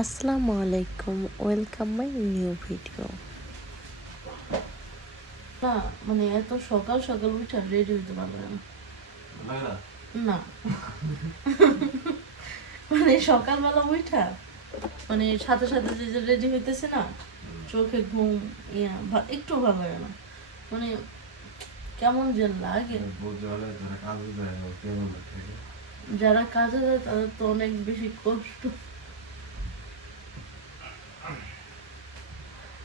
আসসালামু আলাইকুম, welcome my new video. না মানে এত সকাল সকাল উঠে রেডি হইতে পারবে না। না মানে সকালবেলা উঠা মানে সাথে সাথে যে রেডি হইতেছে না, চোখে ঘুম একটু ভালো লাগে না, মানে কেমন যে লাগে। যারা কাজে যায় তাদের তো অনেক বেশি কষ্ট।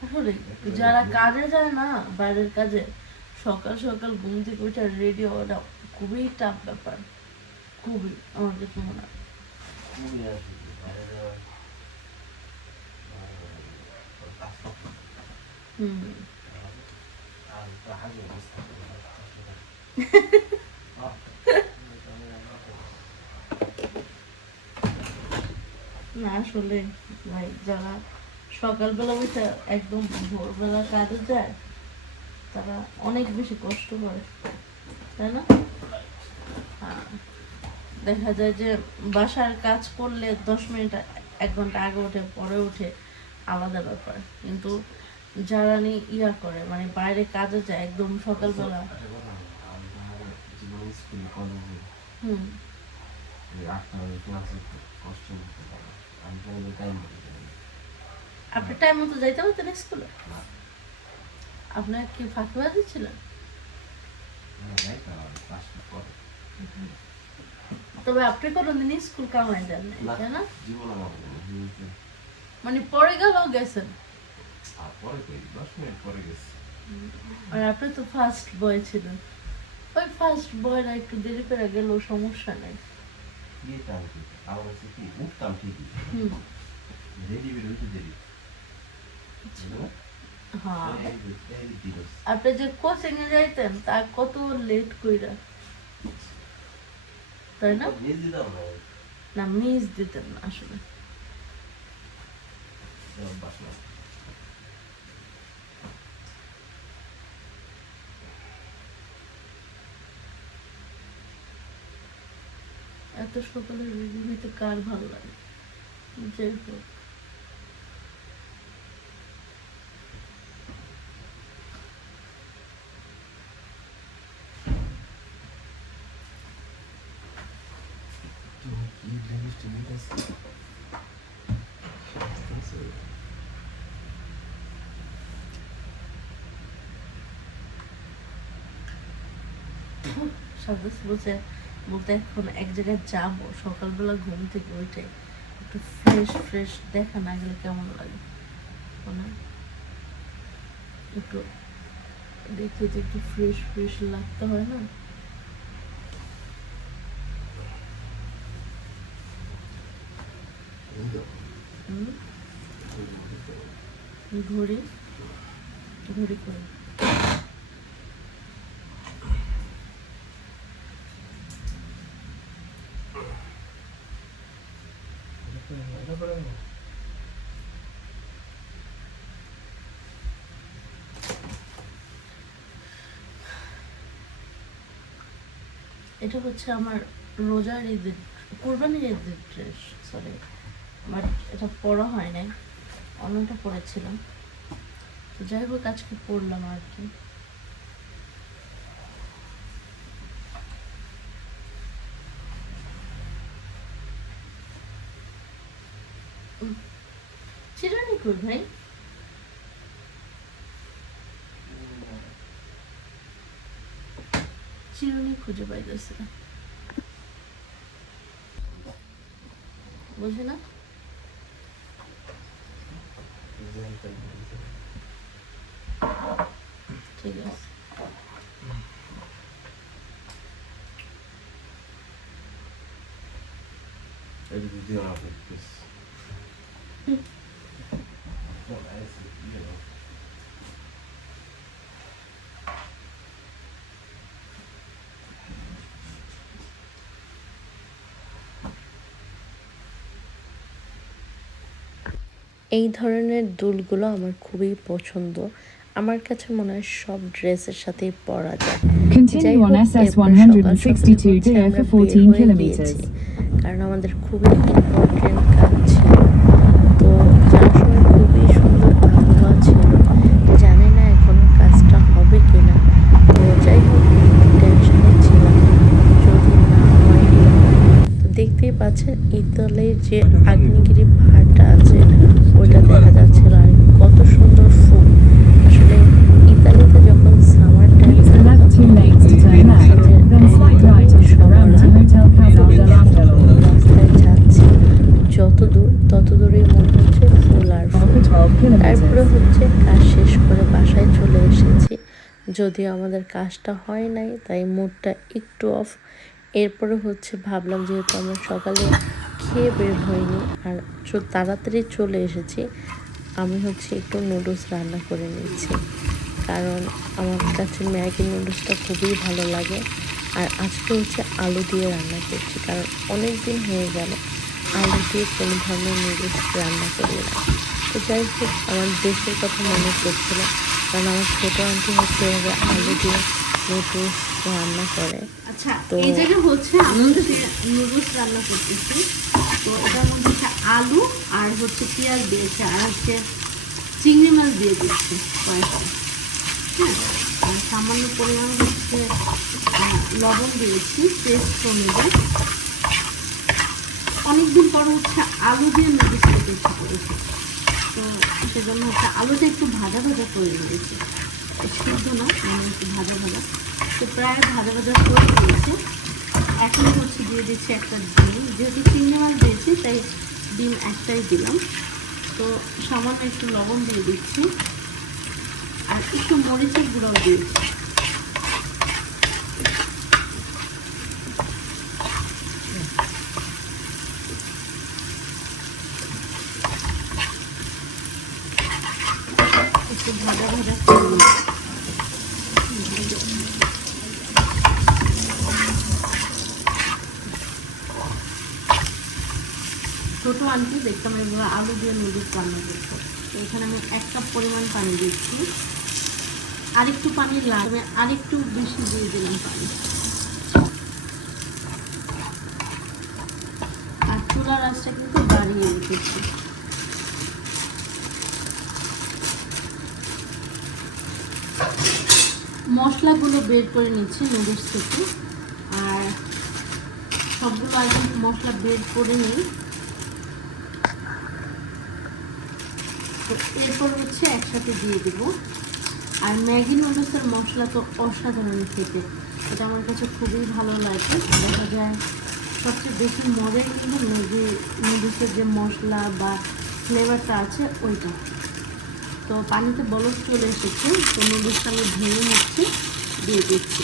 আসলে যারা কাজে যায় না, বাইরের কাজে, সকাল সকাল ঘুম থেকে উঠে রেডি হওয়াটা খুবই টাফ ব্যাপার, খুবই আমার কাছে মনে হয়। না আসলে ভাই, যারা সকালবেলা উঠে একদম ভোরবেলা কাজে যায় তারা অনেক বেশি কষ্ট করে, তাই না? দেখা যায় যে বাসার কাজ করলে 10 মিনিট 1 ঘন্টা আগে উঠে পরে উঠে আলাদা ব্যাপার, কিন্তু যারা ইয়া করে মানে বাইরে কাজে যায় একদম সকালবেলা। হুম। আপনি টাইম মতো যাইতে পারতেন স্কুলে? আপনার কি ফাঁকিবাজি ছিলেন? তবে আপনি কোনোদিন স্কুল কামাই দেন নাই, তাই না? মানে পরে গেলেও গেছেন। আর আপনি তো ফার্স্ট বয় ছিলেন, ওই ফার্স্ট বয়রা একটু দেরি করে গেলেও সমস্যা নেই। হ্যাঁ, আপনি যে কোচিং এ যাইতেন তা কত লেট কইরা, তাই না? না মিস দিতেন না আসলে। এত সকালে রেডি হইতে কার ভালো লাগে? যাই হোক, সাজেস বলছে বলতে এখন এক জায়গায় যাবো, সকালবেলা ঘুম থেকে উঠে একটু ফ্রেশ ফ্রেশ দেখা না গেলে কেমন লাগে, মানে একটু দেখতে তো একটু ফ্রেশ ফ্রেশ লাগতে হয় না? ঘড়ি ঘড়ি করে এটা হচ্ছে আমার রোজার ঈদের, কোরবানির ঈদের ড্রেস, সরি বাট এটা পরা হয় নাই, অন্যটা পরেছিলাম, তো যাই হোক আজকে পরলাম আর কি। চিরানি কই ভাই? চিরুনি খুঁজে পাইতেছে না, বুঝে না? ঠিক আছে, এই ধরনের দুলগুলো আমার খুবই পছন্দ, আমার কাছে মনে হয় সব ড্রেসের সাথেই পরা যায়। যাই হোক, কারণ আমাদের খুবই ইম্পর্টেন্ট কাজ ছিল, তো পাচ্ছেন ইতালির যে আগ্নেয়গিরি পাহাড়টা আছে ওইটা দেখা যাচ্ছিল, আর কত সুন্দর ফুল। আসলে ইতালিতে যখন সামার টাইম রাস্তায় যাচ্ছি, যত দূর তত দূরেই মনে হচ্ছে ফুল আর ফুল। তারপরে হচ্ছে কাজ শেষ করে বাসায় চলে এসেছি, যদিও আমাদের কাজটা হয় নাই তাই মুডটা একটু অফ। এরপরে হচ্ছে ভাবলাম যেহেতু আমরা সকালে খেয়ে বের হইনি আর তাড়াতাড়ি চলে এসেছি, আমি হচ্ছে একটু নুডলস রান্না করে নিচ্ছি, কারণ আমার কাছে ম্যাগি নুডলসটা খুবই ভালো লাগে। আর আজকে হচ্ছে আলু দিয়ে রান্না করছি, কারণ অনেক দিন হয়ে গেল আলু দিয়ে কোনো ধরনের নুডলস রান্না করি না। তো যাই হোক, আমার দেশের কথা মনে পড়ছিল, কারণ আমার ছোটো আন্টি হচ্ছে এভাবে আলু দিয়ে নুডলস রান্না করে। আচ্ছা, তো এই জায়গায় হচ্ছে আমি নুডলস রান্না করতেছি। তো এটার মধ্যে হচ্ছে আলু আর হচ্ছে পেঁয়াজ দিয়েছে, আর হচ্ছে চিংড়ি মাছ দিয়ে দিচ্ছি কয়েকটা। হ্যাঁ, আর সামান্য পরিমাণ হচ্ছে লবণ দিয়েছি টেস্ট অনুযায়ী। অনেকদিন পর হচ্ছে আলু দিয়ে নুডলস খেতে ইচ্ছা করেছে, তো সেজন্য হচ্ছে আলুটা একটু ভাজা ভাজা করে নিয়েছি, সিদ্ধ না মানে একটু ভাজা ভাজা। তো প্রায় ভাজা ভাজা করে দিয়েছি। এখন হচ্ছে দিয়ে দিচ্ছি একটা ডিম, যেহেতু চিংড়ি মাছ দিয়েছি তাই ডিম একটাই দিলাম। তো সামান্য একটু লবণ দিয়ে দিচ্ছি আর একটু মরিচের গুঁড়াও দিয়েছি। একটু ভাজা ভাজা করে ছোটো আন্টি দেখতাম এগুলো আলু দিয়ে নুডলস রান্না করতো। তো এখানে আমি 1 কাপ পরিমাণ পানি দিচ্ছি, আরেকটু পানি লাগবে, আরেকটু বেশি দিয়ে দিলাম পানি। আর চুলার আঁচটা কিন্তু বাড়িয়ে রেখেছি। মশলাগুলো বের করে নিচ্ছি নুডলস থেকে, আর সবগুলো আগে মশলা বের করে নিই। তো এরপর হচ্ছে একসাথে দিয়ে দেবো। আর ম্যাগি নুডলসের মশলা তো অসাধারণ খেতে, এটা আমার কাছে খুবই ভালো লাগে। দেখা যায় সবচেয়ে বেশি মজাই কিন্তু ম্যাগি নুডলসের যে মশলা বা ফ্লেভারটা আছে ওইটা। তো পানিতে বরফ চলে এসেছে, তো নুডলসটা আমি ভেঙে নিচ্ছি, দিয়ে দিচ্ছি।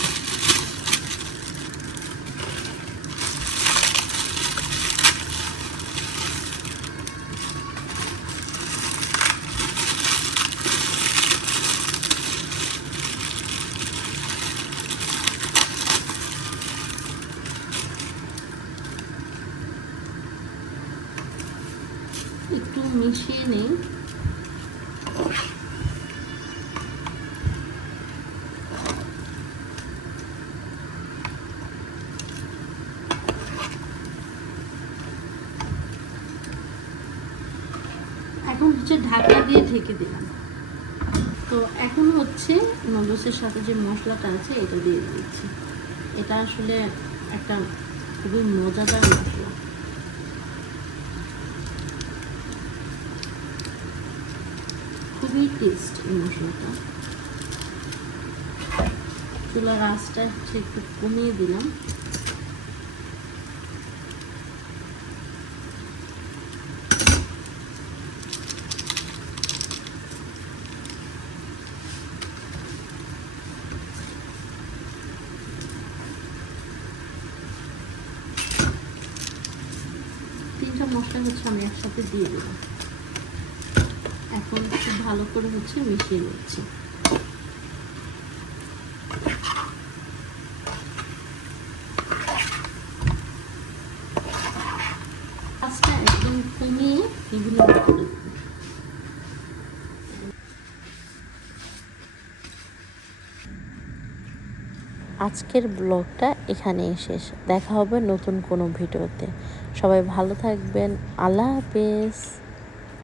একটু মিশিয়ে নিই। এখন হচ্ছে ঢাকা দিয়ে ঢেকে দিলাম। তো এখন হচ্ছে নুডলসের সাথে যে মশলাটা আছে এটা দিয়ে দিচ্ছি। এটা আসলে একটা খুবই মজাদার মশলা, খুবই টেস্ট এই মশলাটা। চুলার আঁচটা একটু কমিয়ে দিলাম। তিনটা মশলা হচ্ছে আমি একসাথে দিয়ে দেবো। এখন খুব ভালো করে হচ্ছে মিশিয়ে নিচ্ছি। আঁচটা একদম কমিয়ে এগুলো করে দেবো। আজকের ব্লগটা এখানেই শেষ, দেখা হবে নতুন কোনো ভিডিওতে। সবাই ভালো থাকবেন, আল্লাহ হাফেজ।